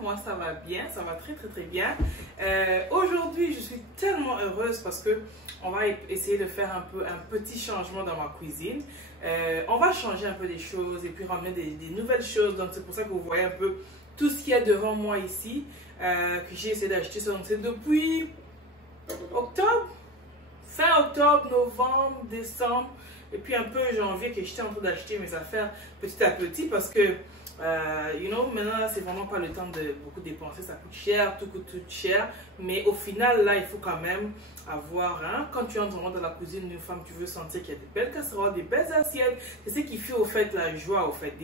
Moi, ça va bien, ça va très très très bien. Aujourd'hui, je suis tellement heureuse parce que on va essayer de faire un petit changement dans ma cuisine. On va changer un peu des choses et puis ramener des nouvelles choses. Donc, c'est pour ça que vous voyez un peu tout ce qu'il y a devant moi ici, que j'ai essayé d'acheter. Donc, c'est depuis octobre, fin octobre, novembre, décembre. Et puis un peu janvier que j'étais en train d'acheter mes affaires petit à petit parce que, maintenant là, c'est vraiment pas le temps de beaucoup dépenser, ça coûte cher, tout coûte cher. Mais au final, là, il faut quand même avoir, quand tu entres vraiment dans la cuisine d'une femme, tu veux sentir qu'il y a de belles casseroles, des belles assiettes. C'est ce qui fait au fait la joie, au fait,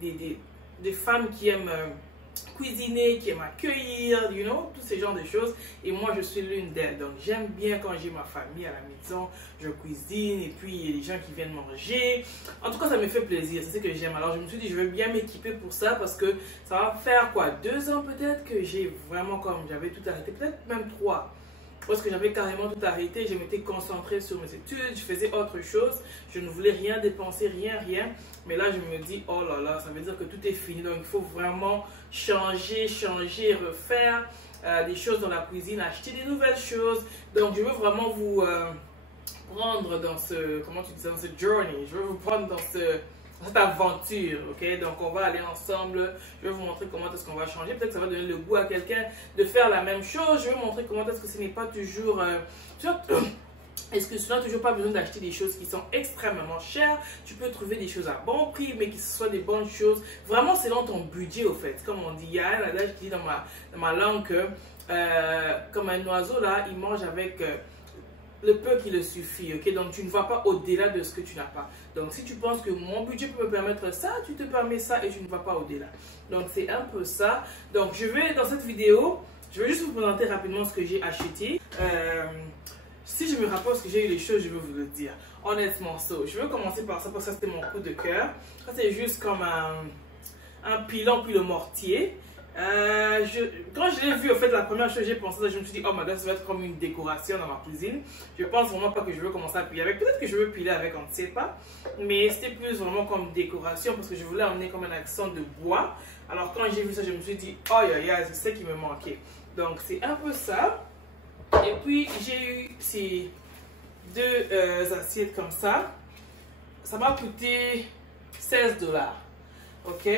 des femmes qui aiment cuisiner, qui aiment accueillir, tous ces genres de choses. Et moi, je suis l'une d'elles. Donc, j'aime bien quand j'ai ma famille à la maison, je cuisine et puis il y a des gens qui viennent manger. En tout cas, ça me fait plaisir, c'est ce que j'aime. Alors, je me suis dit, je veux bien m'équiper pour ça parce que ça va faire quoi, 2 ans peut-être que j'ai vraiment j'avais tout arrêté, peut-être même 3. Parce que j'avais carrément tout arrêté, je m'étais concentrée sur mes études, je faisais autre chose, je ne voulais rien dépenser, rien. Mais là, je me dis, oh là là, ça veut dire que tout est fini. Donc, il faut vraiment changer, refaire des choses dans la cuisine, acheter des nouvelles choses. Donc, je veux vraiment vous prendre dans ce, comment tu dis ça, dans ce journey. Je veux vous prendre dans cette aventure, ok? Donc, on va aller ensemble. Je vais vous montrer comment est-ce qu'on va changer. Peut-être que ça va donner le goût à quelqu'un de faire la même chose. Je vais vous montrer comment est-ce que ce n'est pas toujours... est-ce que tu n'as toujours pas besoin d'acheter des choses qui sont extrêmement chères? Tu peux trouver des choses à bon prix, mais que ce soit des bonnes choses. Vraiment, selon ton budget, au fait. Comme on dit, il y a un adage qui dit dans ma langue que, comme un oiseau, là, il mange avec... le peu qui le suffit, ok? Donc, tu ne vas pas au-delà de ce que tu n'as pas. Donc, si tu penses que mon budget peut me permettre ça, tu te permets ça et tu ne vas pas au-delà. Donc, c'est un peu ça. Donc, dans cette vidéo, je vais juste vous présenter rapidement ce que j'ai acheté. Si je me rappelle ce que j'ai eu les choses, je vais vous le dire. Honnêtement, je vais commencer par ça parce que c'était mon coup de cœur. Ça, c'est juste comme un pilon puis le mortier. Quand je l'ai vu, en fait, la première chose que j'ai pensé, je me suis dit, oh my god, ça va être comme une décoration dans ma cuisine. Je pense vraiment pas que je veux commencer à piler avec. Peut-être que je veux piler avec, on ne sait pas. Mais c'était plus vraiment comme décoration parce que je voulais emmener comme un accent de bois. Alors quand j'ai vu ça, je me suis dit, oh c'est ça qui me manquait. Donc c'est un peu ça. Et puis j'ai eu ces 2 assiettes comme ça. Ça m'a coûté 16 $. Ok?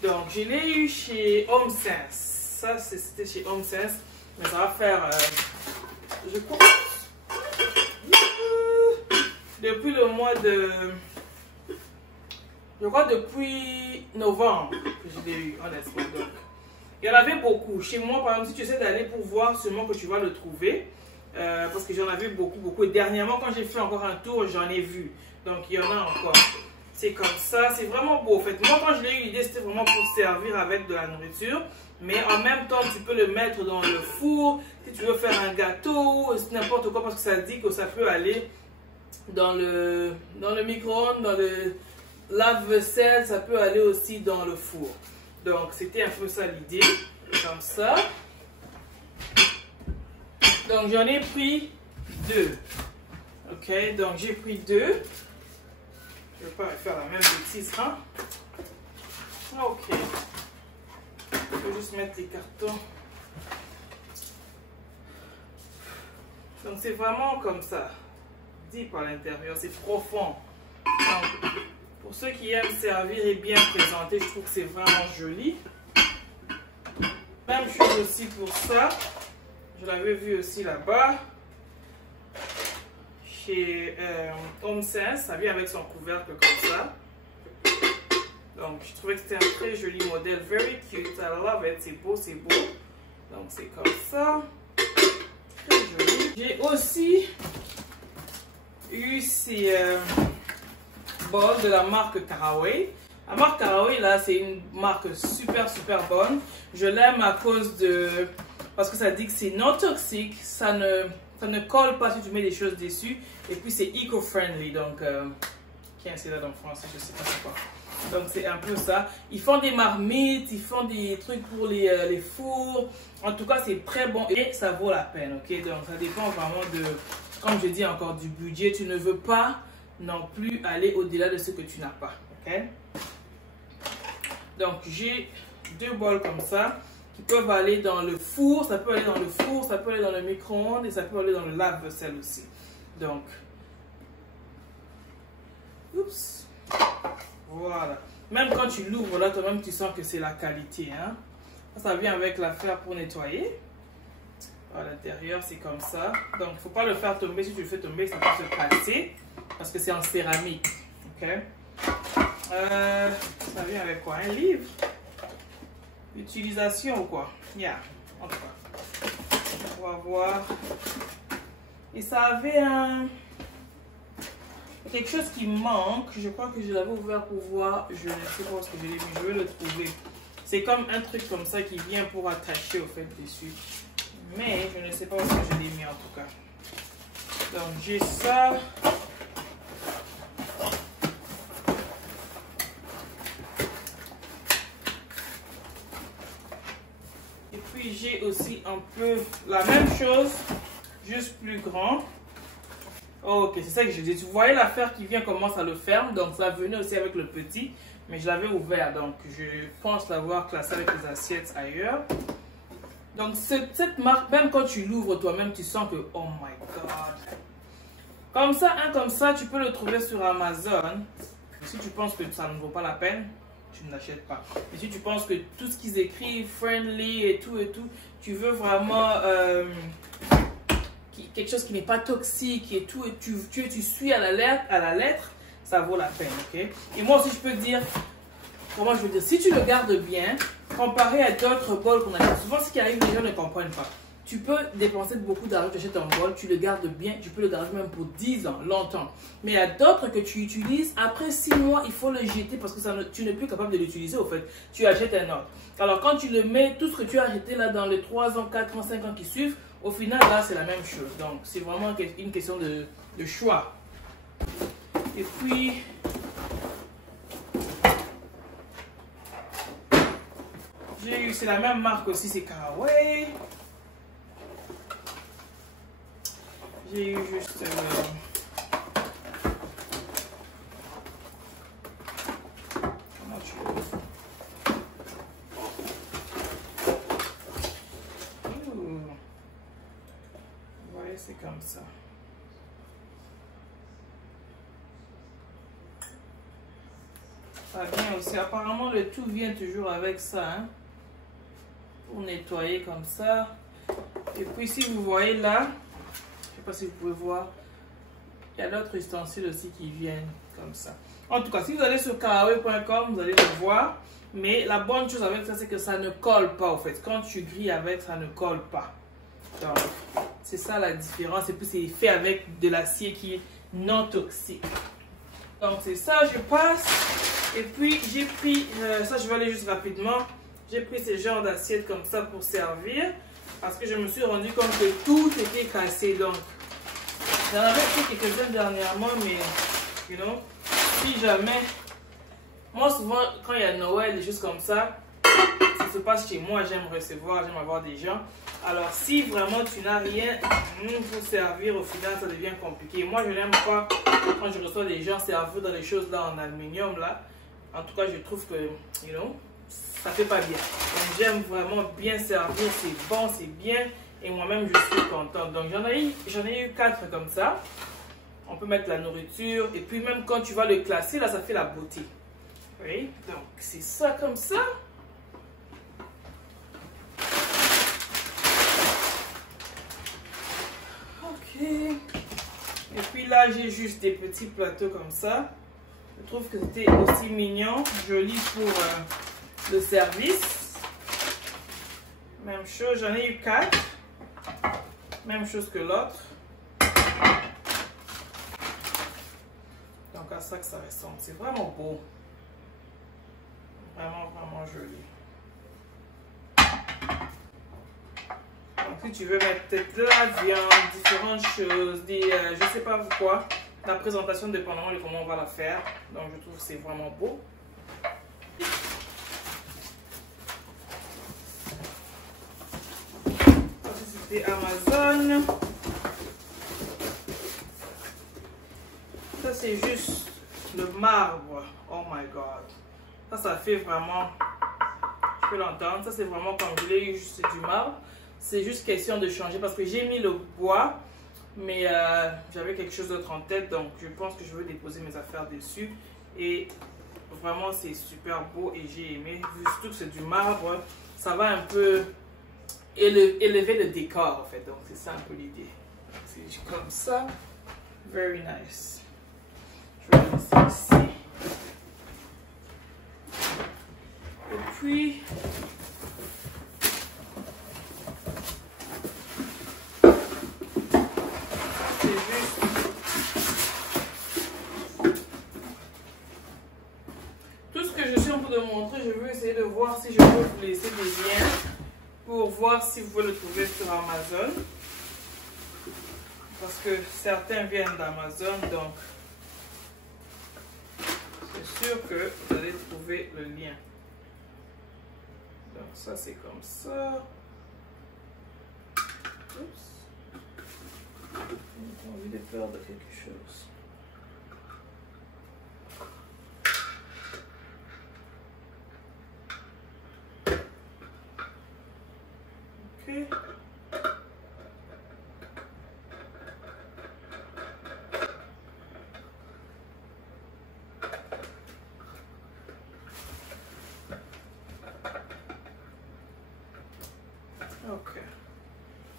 Donc, je l'ai eu chez Home Sense. Ça, c'était chez Home Sense. Mais ça va faire, je crois, depuis le mois de... Je crois depuis novembre que je l'ai eu, honnêtement. Donc, il y en avait beaucoup. Chez moi, par exemple, si tu essaies d'aller pour voir, sûrement que tu vas le trouver. Parce que j'en avais beaucoup. Et dernièrement, quand j'ai fait encore un tour, j'en ai vu. Donc, il y en a encore. C'est comme ça, c'est vraiment beau. En fait, moi, quand je l'ai eu, l'idée, c'était vraiment pour servir avec de la nourriture. Mais en même temps, tu peux le mettre dans le four. Si tu veux faire un gâteau, n'importe quoi, parce que ça dit que ça peut aller dans le micro-ondes, dans le lave-vaisselle, ça peut aller aussi dans le four. Donc, c'était un peu ça l'idée. Comme ça. Donc, j'en ai pris 2. Ok, donc j'ai pris 2. Je ne vais pas faire la même bêtise, hein? Ok. Je vais juste mettre les cartons. Donc, c'est vraiment comme ça. Deep à l'intérieur, c'est profond. Donc, pour ceux qui aiment servir et bien présenter, je trouve que c'est vraiment joli. Même chose aussi pour ça. Je l'avais vu aussi là-bas. Chez Home Sense, ça vient avec son couvercle comme ça. Donc, je trouvais que c'était un très joli modèle. Very cute. I love it. C'est beau. Donc, c'est comme ça. Très joli. J'ai aussi eu ces bols de la marque Caraway. La marque Caraway, là, c'est une marque super bonne. Je l'aime à cause de... Parce que ça dit que c'est non toxique. Ça ne colle pas si tu mets des choses dessus. Et puis c'est eco-friendly. Donc, qui c'est là dans le français, je ne sais pas quoi. Donc c'est un peu ça. Ils font des marmites, ils font des trucs pour les fours. En tout cas, c'est très bon et ça vaut la peine. Ok, donc ça dépend vraiment de, comme je dis encore, du budget. Tu ne veux pas non plus aller au-delà de ce que tu n'as pas. Ok. Donc j'ai 2 bols comme ça qui peuvent aller dans le four, ça peut aller dans le four, ça peut aller dans le micro-ondes et ça peut aller dans le lave-vaisselle aussi. Donc, oups, voilà. Même quand tu l'ouvres là, toi-même tu sens que c'est la qualité. Hein? Ça vient avec l'affaire pour nettoyer. À l'intérieur, c'est comme ça. Donc, il ne faut pas le faire tomber. Si tu le fais tomber, ça peut se casser parce que c'est en céramique. Ok. Ça vient avec quoi? Un livre? Utilisation ou quoi? Yeah. En tout cas, on va voir. Et ça avait quelque chose qui manque. Je crois que je l'avais ouvert pour voir. Je ne sais pas où est-ce que je l'ai mis. Je vais le trouver. C'est comme un truc comme ça qui vient pour attacher au fait dessus. Mais je ne sais pas où est-ce que je l'ai mis en tout cas. Donc j'ai ça. Et puis j'ai aussi un peu la même chose, juste plus grand. Oh, ok, c'est ça que je dis. Vous voyez l'affaire qui vient, comment ça le ferme. Donc ça venait aussi avec le petit. Mais je l'avais ouvert. Donc je pense l'avoir classé avec les assiettes ailleurs. Donc cette marque, même quand tu l'ouvres toi-même, tu sens que, oh my god. Comme ça, tu peux le trouver sur Amazon. Si tu penses que ça ne vaut pas la peine, tu ne l'achètes pas. Mais si tu penses que tout ce qu'ils écrivent, friendly et tout, tu veux vraiment quelque chose qui n'est pas toxique et tout, et tu suis à la lettre, ça vaut la peine, ok? Et moi aussi, je peux dire, comment je veux dire, si tu le gardes bien, comparé à d'autres bols qu'on achète, souvent ce qui arrive, les gens ne comprennent pas. Tu peux dépenser beaucoup d'argent, tu achètes un bol, tu le gardes bien, tu peux le garder même pour 10 ans, longtemps. Mais il y a d'autres que tu utilises, après 6 mois, il faut le jeter parce que tu n'es plus capable de l'utiliser au fait. Tu achètes un autre. Alors quand tu le mets, tout ce que tu as acheté là dans les 3 ans, 4 ans, 5 ans qui suivent, au final là c'est la même chose. Donc c'est vraiment une question de choix. Et puis... j'ai eu, c'est la même marque aussi, c'est Caraway. J'ai eu juste... comment tu veux? Vous voyez, c'est comme ça. Ça vient aussi. Apparemment, le tout vient toujours avec ça. Hein? Pour nettoyer comme ça. Et puis, si vous voyez là... je ne sais pas si vous pouvez voir, il y a d'autres ustensiles aussi qui viennent comme ça. En tout cas, si vous allez sur caraway.com, vous allez le voir. Mais la bonne chose avec ça, c'est que ça ne colle pas au fait. Quand tu grilles avec, ça ne colle pas. Donc, c'est ça la différence. Et puis, c'est fait avec de l'acier qui est non toxique. Donc, c'est ça, je passe. Et puis, j'ai pris, ça je vais aller juste rapidement. J'ai pris ce genre d'assiette comme ça pour servir. Parce que je me suis rendu compte que tout était cassé. Donc, j'en avais pris quelques-uns dernièrement, mais, you know, si jamais... moi, souvent, quand il y a Noël, des choses comme ça, ça se passe chez moi, j'aime recevoir, j'aime avoir des gens. Alors, si vraiment tu n'as rien pour servir, au final, ça devient compliqué. Moi, je n'aime pas, quand je reçois des gens, servir dans les choses là en aluminium, là. En tout cas, je trouve que, you know, ça fait pas bien. Donc j'aime vraiment bien servir, c'est bon, c'est bien. Et moi-même, je suis contente. Donc j'en ai eu 4 comme ça. On peut mettre la nourriture. Et puis même quand tu vas le classer, là, ça fait la beauté. Oui, donc c'est ça comme ça. Ok. Et puis là, j'ai juste des petits plateaux comme ça. Je trouve que c'était aussi mignon, joli pour le service. Même chose, j'en ai eu 4. Même chose que l'autre. Donc à ça que ça ressemble. C'est vraiment beau. Vraiment, vraiment joli. Donc si tu veux mettre peut-être de la viande, différentes choses, des, je sais pas pourquoi. La présentation dépendamment de comment on va la faire. Donc je trouve que c'est vraiment beau. Ça c'était Amazon. Ça c'est juste le marbre. Oh my god. Ça fait vraiment... peux l'entendre. Ça, c'est vraiment comme je l'ai eu, juste du marbre. C'est juste question de changer parce que j'ai mis le bois, mais j'avais quelque chose d'autre en tête. Donc, je pense que je veux déposer mes affaires dessus. Et vraiment, c'est super beau et j'ai aimé. Surtout que c'est du marbre, ça va un peu élever le décor, en fait. Donc, c'est ça un peu l'idée. C'est comme ça. Very nice. Je vais mettre ça ici. Et puis, c'est juste tout ce que je suis en train de montrer. Je veux essayer de voir si je peux vous laisser des liens pour voir si vous pouvez le trouver sur Amazon. Parce que certains viennent d'Amazon, donc c'est sûr que vous allez trouver le lien. Donc ça c'est comme ça. Oups. J'ai envie de perdre quelque chose. Ok. Ok,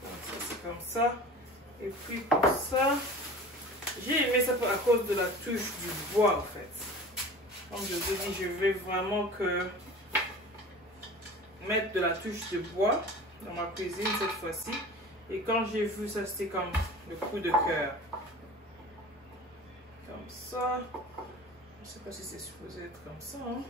donc ça c'est comme ça. Et puis pour ça, j'ai aimé ça à cause de la touche du bois en fait. Comme je vous dis, je vais vraiment mettre de la touche de bois dans ma cuisine cette fois-ci. Et quand j'ai vu ça, c'était comme le coup de cœur. Comme ça. Je ne sais pas si c'est supposé être comme ça. Hein?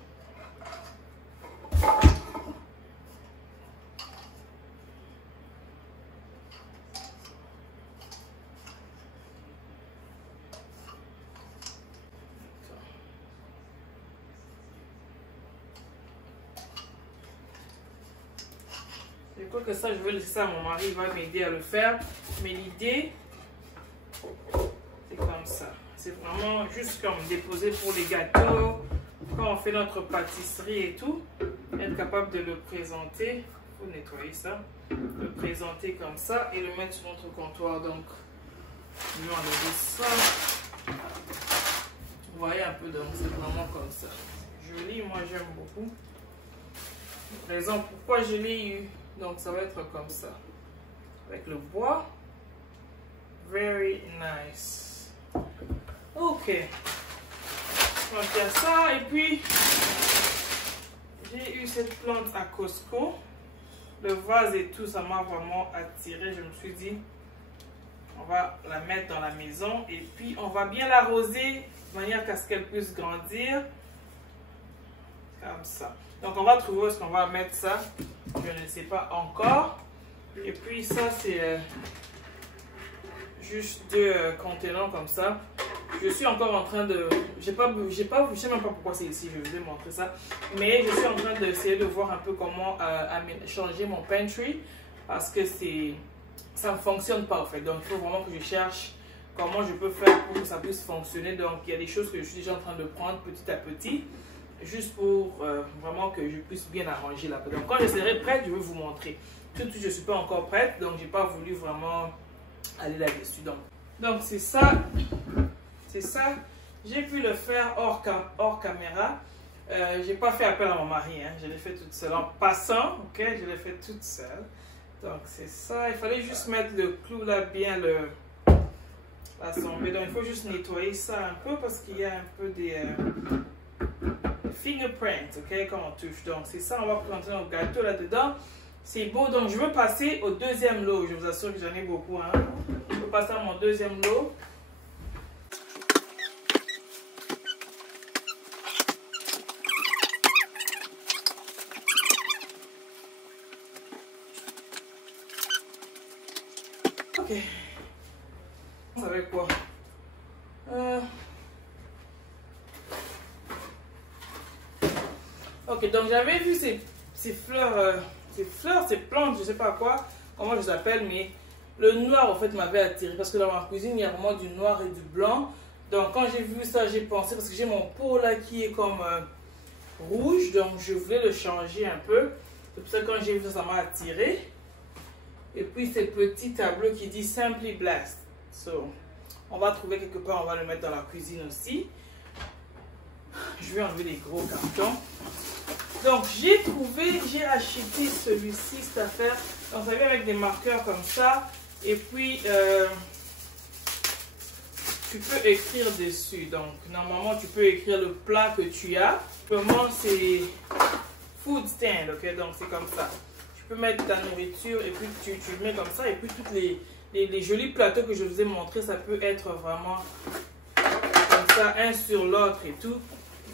Je crois que ça, je vais laisser ça à mon mari, il va m'aider à le faire. Mais l'idée, c'est comme ça. C'est vraiment juste comme déposer pour les gâteaux, quand on fait notre pâtisserie et tout, être capable de le présenter. Il faut nettoyer ça. Le présenter comme ça et le mettre sur notre comptoir. Donc, je vais enlever ça. Vous voyez un peu, donc c'est vraiment comme ça. Joli, moi j'aime beaucoup. Raison pourquoi je l'ai eu. Donc ça va être comme ça. Avec le bois. Very nice. Ok. Donc il y a ça. Et puis, j'ai eu cette plante à Costco. Le vase et tout, ça m'a vraiment attiré. Je me suis dit, on va la mettre dans la maison. Et puis, on va bien l'arroser de manière qu'à ce qu'elle puisse grandir. Comme ça. Donc, on va trouver où est-ce qu'on va mettre ça. Je ne sais pas encore. Et puis, ça, c'est juste deux contenants comme ça. Je suis encore en train de... je sais même pas pourquoi c'est ici, je vais vous montrer ça. Mais je suis en train d'essayer de voir un peu comment changer mon pantry. Parce que ça ne fonctionne pas en fait. Donc, il faut vraiment que je cherche comment je peux faire pour que ça puisse fonctionner. Donc, il y a des choses que je suis déjà en train de prendre petit à petit. Juste pour vraiment que je puisse bien arranger là-bas. Donc, quand je serai prête, je vais vous montrer. Tout de suite, je ne suis pas encore prête. Donc, je n'ai pas voulu vraiment aller là-dessus. Donc c'est ça. C'est ça. J'ai pu le faire hors caméra. Je n'ai pas fait appel à mon mari. Hein. Je l'ai fait toute seule. En passant, ok, je l'ai fait toute seule. Donc c'est ça. Il fallait juste mettre le clou là, bien l'assembler. Donc il faut juste nettoyer ça un peu parce qu'il y a un peu des fingerprints, ok, quand on touche. Donc c'est ça, on va planter notre gâteau là-dedans. C'est beau. Donc je veux passer au deuxième lot. Je vous assure que j'en ai beaucoup. Hein. Je veux passer à mon deuxième lot. Ok. Ça va quoi? Ok, donc j'avais vu ces fleurs, ces plantes, je sais pas quoi, comment je les appelle, mais le noir en fait m'avait attiré parce que dans ma cuisine il y a vraiment du noir et du blanc. Donc quand j'ai vu ça, j'ai pensé, parce que j'ai mon pot là qui est comme rouge, donc je voulais le changer un peu. C'est pour ça que quand j'ai vu ça, ça m'a attiré. Et puis ces petits tableaux qui dit Simply Blessed. So, on va trouver quelque part, on va le mettre dans la cuisine aussi. Je vais enlever les gros cartons. Donc j'ai acheté celui-ci, cette affaire. Donc ça vient avec des marqueurs comme ça. Et puis tu peux écrire dessus. Donc normalement tu peux écrire le plat que tu as. Vraiment c'est food stand, ok? Donc c'est comme ça. Tu peux mettre ta nourriture et puis tu le mets comme ça. Et puis tous les jolis plateaux que je vous ai montrés, ça peut être vraiment comme ça, un sur l'autre et tout.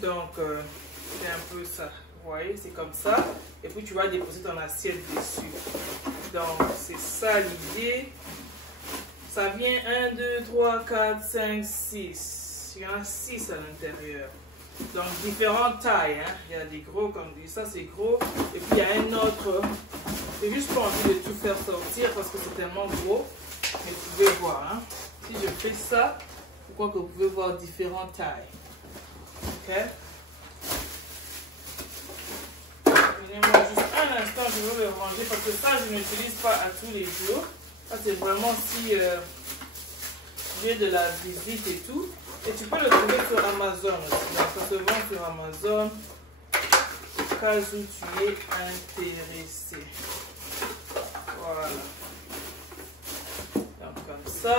Donc c'est un peu ça. Vous voyez, c'est comme ça. Et puis tu vas déposer ton assiette dessus. Donc c'est ça l'idée. Ça vient 1, 2, 3, 4, 5, 6. Il y en a 6 à l'intérieur. Donc différentes tailles. Hein. Il y a des gros comme ça, c'est gros. Et puis il y a un autre. J'ai juste pas envie de tout faire sortir parce que c'est tellement gros. Mais vous pouvez voir. Hein. Si je fais ça, je crois que vous pouvez voir différentes tailles. Ok. Donnez-moi juste un instant, je vais le ranger parce que ça, je n'utilise pas à tous les jours. Ça, c'est vraiment si j'ai de la visite et tout. Et tu peux le trouver sur Amazon aussi. Donc, ça se vend sur Amazon au cas où tu es intéressé. Voilà. Donc, comme ça.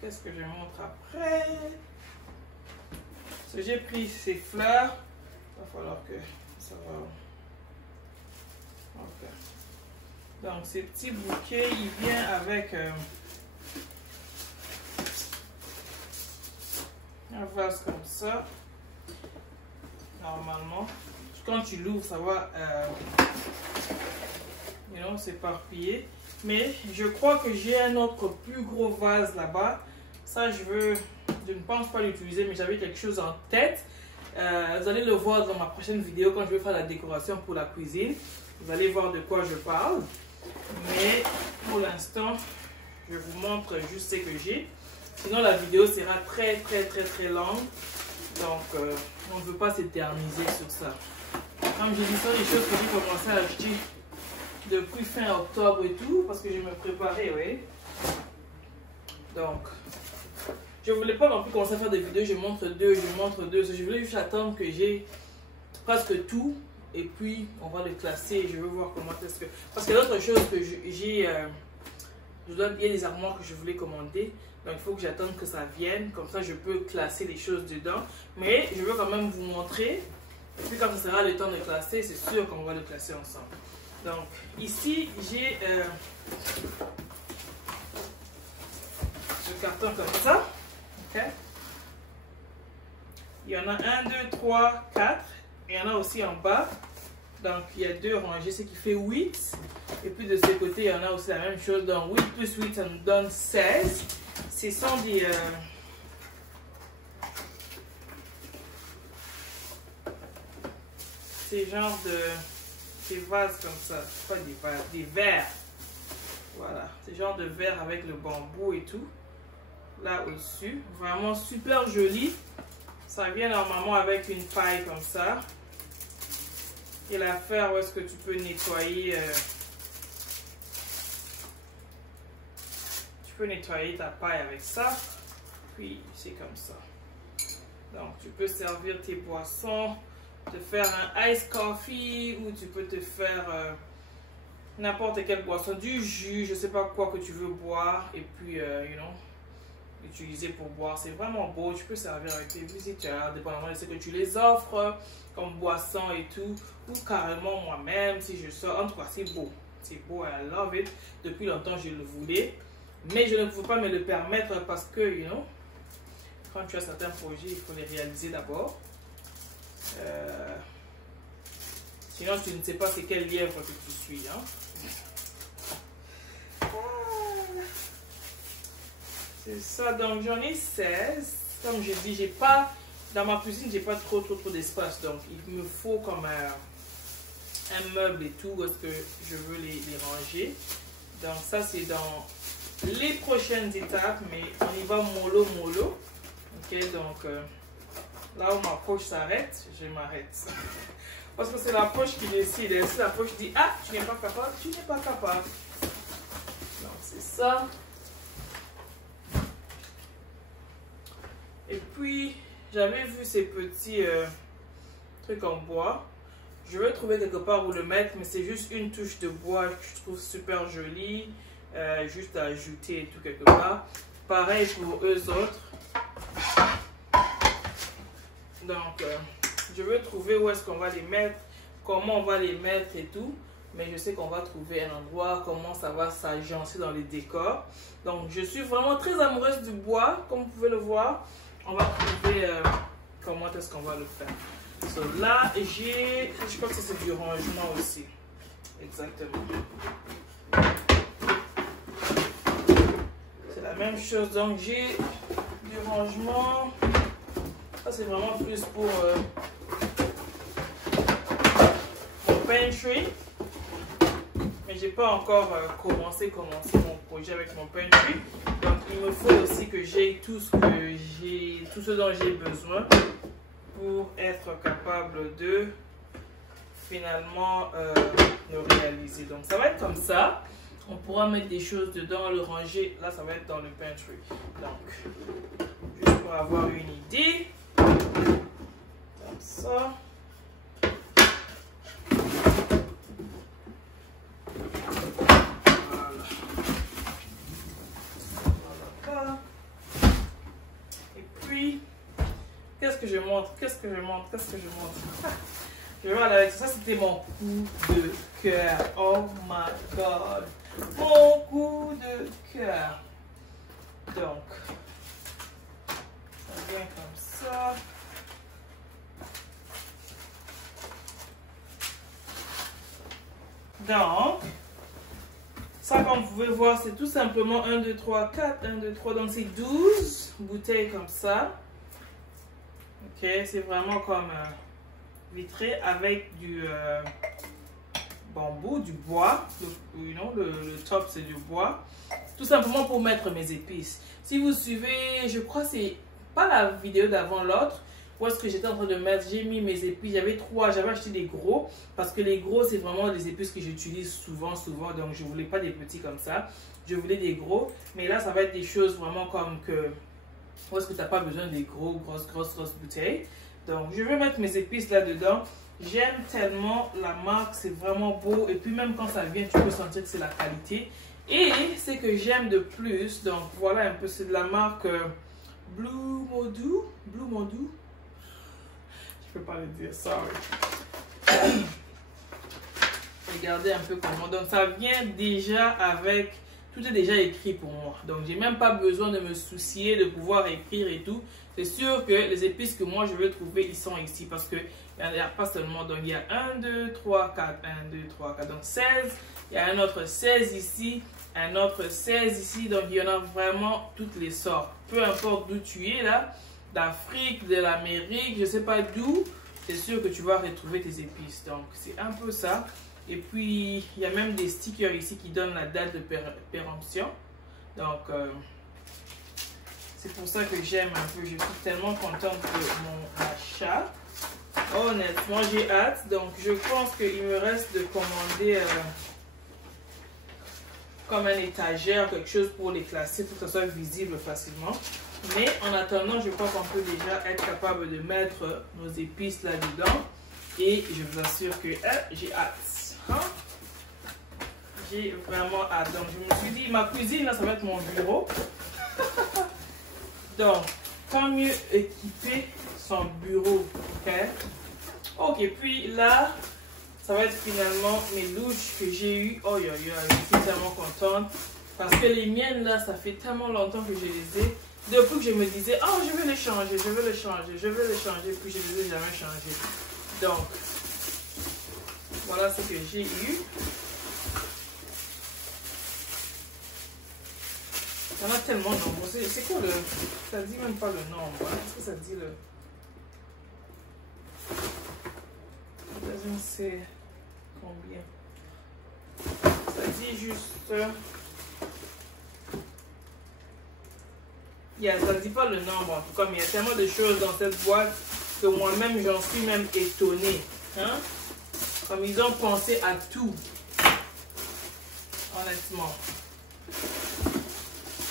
Qu'est-ce que je montre après? J'ai pris ces fleurs. Il va falloir que ça va. Ok. Donc ces petits bouquets, il vient avec un vase comme ça. Normalement, quand tu l'ouvres, ça va s'éparpiller. Mais je crois que j'ai un autre plus gros vase là-bas. Ça, je ne pense pas l'utiliser, mais j'avais quelque chose en tête. Vous allez le voir dans ma prochaine vidéo quand je vais faire la décoration pour la cuisine. Vous allez voir de quoi je parle. Mais pour l'instant, je vous montre juste ce que j'ai. Sinon, la vidéo sera très longue. Donc, on ne veut pas s'éterniser sur ça. Comme je dis, ça, les choses que j'ai commencé à acheter depuis fin octobre et tout, parce que je me préparais, oui. Donc, je voulais pas non plus commencer à faire des vidéos, je montre deux. Je voulais juste attendre que j'ai presque tout, et puis on va le classer, je veux voir comment est-ce que... Parce que l'autre chose que il y a les armoires que je voulais commander, donc il faut que j'attende que ça vienne, comme ça je peux classer les choses dedans. Mais je veux quand même vous montrer, et puis quand ce sera le temps de classer, c'est sûr qu'on va le classer ensemble. Donc, ici, j'ai le carton comme ça. Okay. Il y en a 1, 2, 3, 4. Il y en a aussi en bas. Donc, il y a 2 rangées, ce qui fait 8. Et puis, de ce côté, il y en a aussi la même chose. Donc, 8 plus 8, ça nous donne 16. Ce sont des... ces genres de... des vases comme ça, pas des vases, des verres. Voilà, ces genres de verres avec le bambou et tout. Là au-dessus, vraiment super joli. Ça vient normalement avec une paille comme ça. Et l'affaire où est-ce que tu peux nettoyer. Tu peux nettoyer ta paille avec ça. Puis c'est comme ça. Donc tu peux servir tes boissons. Te faire un ice coffee ou tu peux te faire n'importe quelle boisson, du jus, je sais pas quoi que tu veux boire et puis utiliser pour boire. C'est vraiment beau, tu peux servir avec tes visiteurs dépendamment de ce que tu les offres comme boisson et tout, ou carrément moi-même si je sors. En tout cas c'est beau, I love it. Depuis longtemps je le voulais, mais je ne pouvais pas me le permettre parce que quand tu as certains projets il faut les réaliser d'abord. Sinon tu ne sais pas c'est quel lièvre que tu suis, hein? C'est ça, donc j'en ai 16. Comme je dis, j'ai pas dans ma cuisine, j'ai pas trop d'espace, donc il me faut comme un meuble et tout où est-ce que je veux les ranger. Donc ça c'est dans les prochaines étapes, mais on y va mollo mollo. Ok, donc là où ma poche s'arrête, je m'arrête. Parce que c'est la poche qui décide. Et si la poche dit ah, tu n'es pas capable, tu n'es pas capable. Donc c'est ça. Et puis j'avais vu ces petits trucs en bois. Je vais trouver quelque part où le mettre, mais c'est juste une touche de bois que je trouve super jolie. Juste à ajouter et tout quelque part. Pareil pour eux autres. Donc je veux trouver où est-ce qu'on va les mettre, comment on va les mettre et tout. Mais je sais qu'on va trouver un endroit, comment ça va s'agencer dans les décors. Donc je suis vraiment très amoureuse du bois, comme vous pouvez le voir. On va trouver comment est-ce qu'on va le faire. So, là, je crois que c'est du rangement aussi. Exactement. C'est la même chose. Donc, j'ai du rangement. Ça, c'est vraiment plus pour mon pantry. Mais j'ai pas encore commencé mon projet avec mon pantry. Donc, il me faut aussi que j'ai tout ce dont j'ai besoin pour être capable de finalement le réaliser. Donc ça va être comme ça. On pourra mettre des choses dedans, le ranger. Là, ça va être dans le pantry. Donc, juste pour avoir une idée. Comme ça. Voilà. Et puis, qu'est-ce que je montre? Qu'est-ce que je montre? Qu'est-ce que je montre? Je vais aller avec ça. Ça, c'était mon coup de cœur. Oh my god. Mon coup de cœur. Donc, ça vient comme ça. Donc, ça, comme vous pouvez voir, c'est tout simplement 1, 2, 3, 4, 1, 2, 3. Donc, c'est 12 bouteilles comme ça. Ok, c'est vraiment comme vitré avec du bambou, du bois. Le top, c'est du bois. Tout simplement pour mettre mes épices. Si vous suivez, je crois que c'est pas la vidéo d'avant, l'autre, où est-ce que j'étais en train de mettre, j'ai mis mes épices. J'avais acheté des gros, parce que les gros, c'est vraiment les épices que j'utilise souvent. Donc, je voulais pas des petits comme ça. Je voulais des gros. Mais là, ça va être des choses vraiment comme que... Où est-ce que tu n'as pas besoin des grosses bouteilles. Donc, je vais mettre mes épices là-dedans. J'aime tellement la marque, c'est vraiment beau. Et puis, même quand ça vient, tu peux sentir que c'est la qualité. Et ce que j'aime de plus, donc voilà un peu, c'est de la marque Blue Modou. Blue Modou. Je ne peux pas le dire, sorry. Regardez un peu comment. Donc, ça vient déjà avec... Tout est déjà écrit pour moi. Donc, j'ai même pas besoin de me soucier de pouvoir écrire et tout. C'est sûr que les épices que moi, je vais trouver, ils sont ici. Parce que il n'y a pas seulement... Donc, il y a 1, 2, 3, 4. 1, 2, 3, 4. Donc, 16. Il y a un autre 16 ici. Un autre 16 ici. Donc, il y en a vraiment toutes les sortes. Peu importe d'où tu es, là. D'Afrique, de l'Amérique, je ne sais pas d'où. C'est sûr que tu vas retrouver tes épices. Donc, c'est un peu ça. Et puis, il y a même des stickers ici qui donnent la date de péremption. Donc, c'est pour ça que j'aime un peu. Je suis tellement contente de mon achat. Honnêtement, j'ai hâte. Donc, je pense qu'il me reste de commander comme un étagère, quelque chose pour les classer, pour que ça soit visible facilement. Mais en attendant, je crois qu'on peut déjà être capable de mettre nos épices là-dedans. Et je vous assure que j'ai hâte. Hein? J'ai vraiment hâte. Donc, je me suis dit, ma cuisine, là, ça va être mon bureau. Donc, tant mieux équiper son bureau. Ok? Ok, puis là, ça va être finalement mes louches que j'ai eues. Oh, yo, yo, je suis tellement contente. Parce que les miennes, là, ça fait tellement longtemps que je les ai. Depuis que je me disais, oh, je vais les changer, je vais les changer, je vais les changer. Puis je ne les ai jamais changés. Donc, voilà ce que j'ai eu. Il y en a tellement nombreux. C'est quoi le... Ça dit même pas le nombre. Est-ce que ça dit le... Je ne sais combien. Ça dit juste... Ça ne dit pas le nombre en tout cas, mais il y a tellement de choses dans cette boîte que moi-même j'en suis même étonnée. Hein? Comme ils ont pensé à tout. Honnêtement.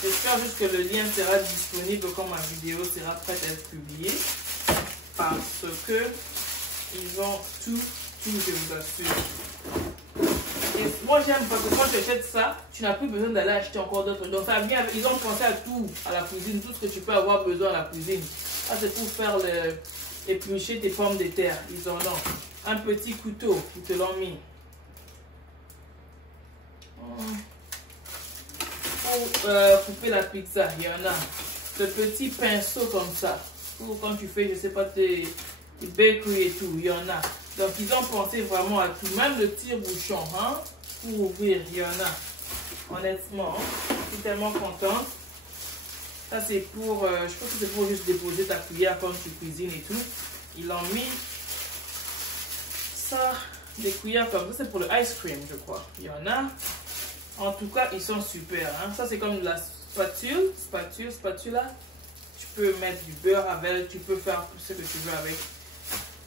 J'espère juste que le lien sera disponible quand ma vidéo sera prête à être publiée. Parce que ils ont tout, je vous assure. Et moi j'aime parce que quand tu achètes ça, tu n'as plus besoin d'aller acheter encore d'autres. Donc ça vient, ils ont pensé à tout, à la cuisine, tout ce que tu peux avoir besoin à la cuisine. Ça c'est pour faire éplucher tes pommes de terre. Ils en ont un petit couteau, ils te l'ont mis. Pour couper la pizza, il y en a. Ce petit pinceau comme ça. Pour quand tu fais, je sais pas, tes bakery et tout, il y en a. Donc ils ont pensé vraiment à tout. Même le tire-bouchon, hein, pour ouvrir, il y en a. Honnêtement, je suis tellement contente. Ça c'est pour, je pense que c'est pour juste déposer ta cuillère quand tu cuisines et tout. Ils l'ont mis. Ça, des cuillères comme ça, c'est pour le ice cream, je crois. Il y en a. En tout cas, ils sont super. Hein. Ça, c'est comme de la spatula. Tu peux mettre du beurre avec, tu peux faire tout ce que tu veux avec.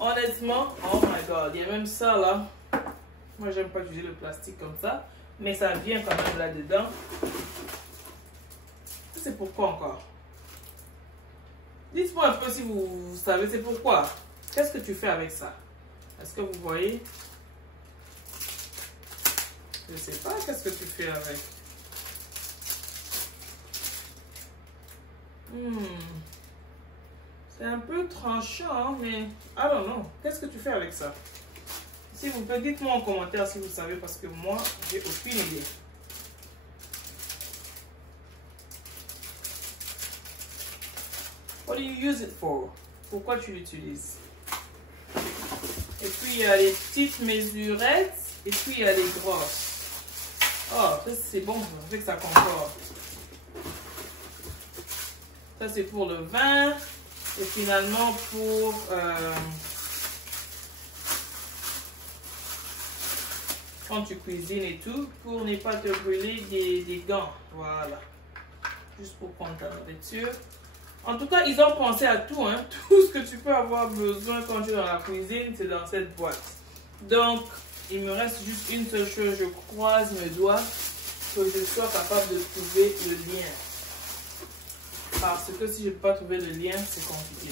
Honnêtement, oh my god, il y a même ça là. Moi, j'aime pas utiliser le plastique comme ça, mais ça vient quand même là-dedans. C'est pourquoi encore? Dites-moi un peu si vous savez c'est pourquoi. Qu'est-ce que tu fais avec ça? Est-ce que vous voyez? Je ne sais pas qu'est-ce que tu fais avec. C'est un peu tranchant, mais I don't know. Qu'est-ce que tu fais avec ça? S'il vous plaît, dites-moi en commentaire si vous savez, parce que moi, j'ai aucune idée. What do you use it for? Pourquoi tu l'utilises? Et puis, il y a les petites mesurettes, et puis il y a les grosses. Oh, ça c'est bon, ça fait que ça concorde. Ça c'est pour le vin. Et finalement pour... quand tu cuisines et tout, pour ne pas te brûler des gants. Voilà. Juste pour prendre ta nourriture. En tout cas, ils ont pensé à tout. Hein. Tout ce que tu peux avoir besoin quand tu es dans la cuisine, c'est dans cette boîte. Donc... il me reste juste une seule chose, je croise mes doigts que je sois capable de trouver le lien. Parce que si je ne peux pas trouver le lien, c'est compliqué.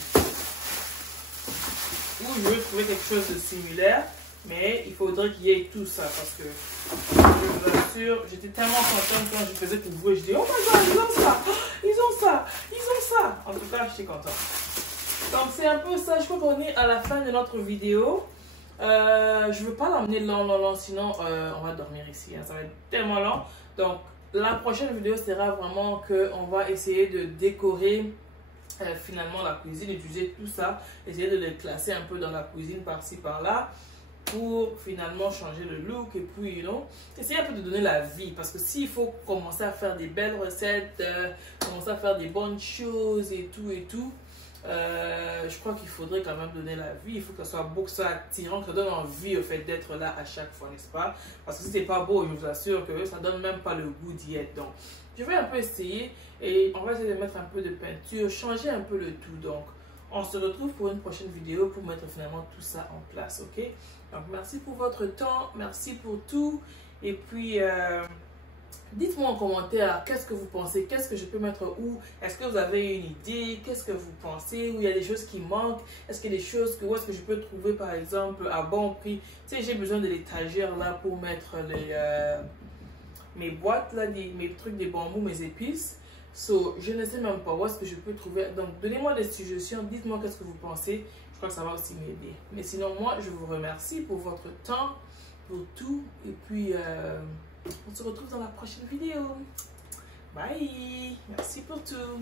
Ou je veux trouver quelque chose de similaire, mais il faudrait qu'il y ait tout ça. Parce que je vous assure, j'étais tellement contente quand je faisais pour vous. Je dis, oh my god, ils ont ça, ils ont ça, ils ont ça. En tout cas, j'étais contente. Donc c'est un peu ça, je crois qu'on est à la fin de notre vidéo. Je veux pas l'emmener long, sinon on va dormir ici, hein. Ça va être tellement long. Donc la prochaine vidéo sera vraiment que on va essayer de décorer finalement la cuisine, utiliser tout ça, essayer de les classer un peu dans la cuisine par-ci par-là pour finalement changer le look et puis essayer un peu de donner la vie, parce que s'il faut commencer à faire des belles recettes, commencer à faire des bonnes choses et tout, je crois qu'il faudrait quand même donner la vie. Il faut que ça soit beau, que ça soit attirant, que ça donne envie au fait d'être là à chaque fois, n'est-ce pas? Parce que si c'est pas beau, je vous assure que ça donne même pas le goût d'y être. Donc je vais un peu essayer et on va essayer de mettre un peu de peinture, changer un peu le tout. Donc on se retrouve pour une prochaine vidéo pour mettre finalement tout ça en place, ok? Donc merci pour votre temps, merci pour tout, et puis dites-moi en commentaire qu'est-ce que vous pensez, qu'est-ce que je peux mettre où, est-ce que vous avez une idée, qu'est-ce que vous pensez, où il y a des choses qui manquent, est-ce qu'il y a des choses où est-ce que je peux trouver par exemple à bon prix. Tu sais, j'ai besoin de l'étagère là pour mettre mes boîtes là, mes trucs, des bambous, mes épices. So, je ne sais même pas où est-ce que je peux trouver. Donc donnez-moi des suggestions, dites-moi qu'est-ce que vous pensez, je crois que ça va aussi m'aider. Mais sinon moi je vous remercie pour votre temps, pour tout, et puis on se retrouve dans la prochaine vidéo. Bye. Merci pour tout.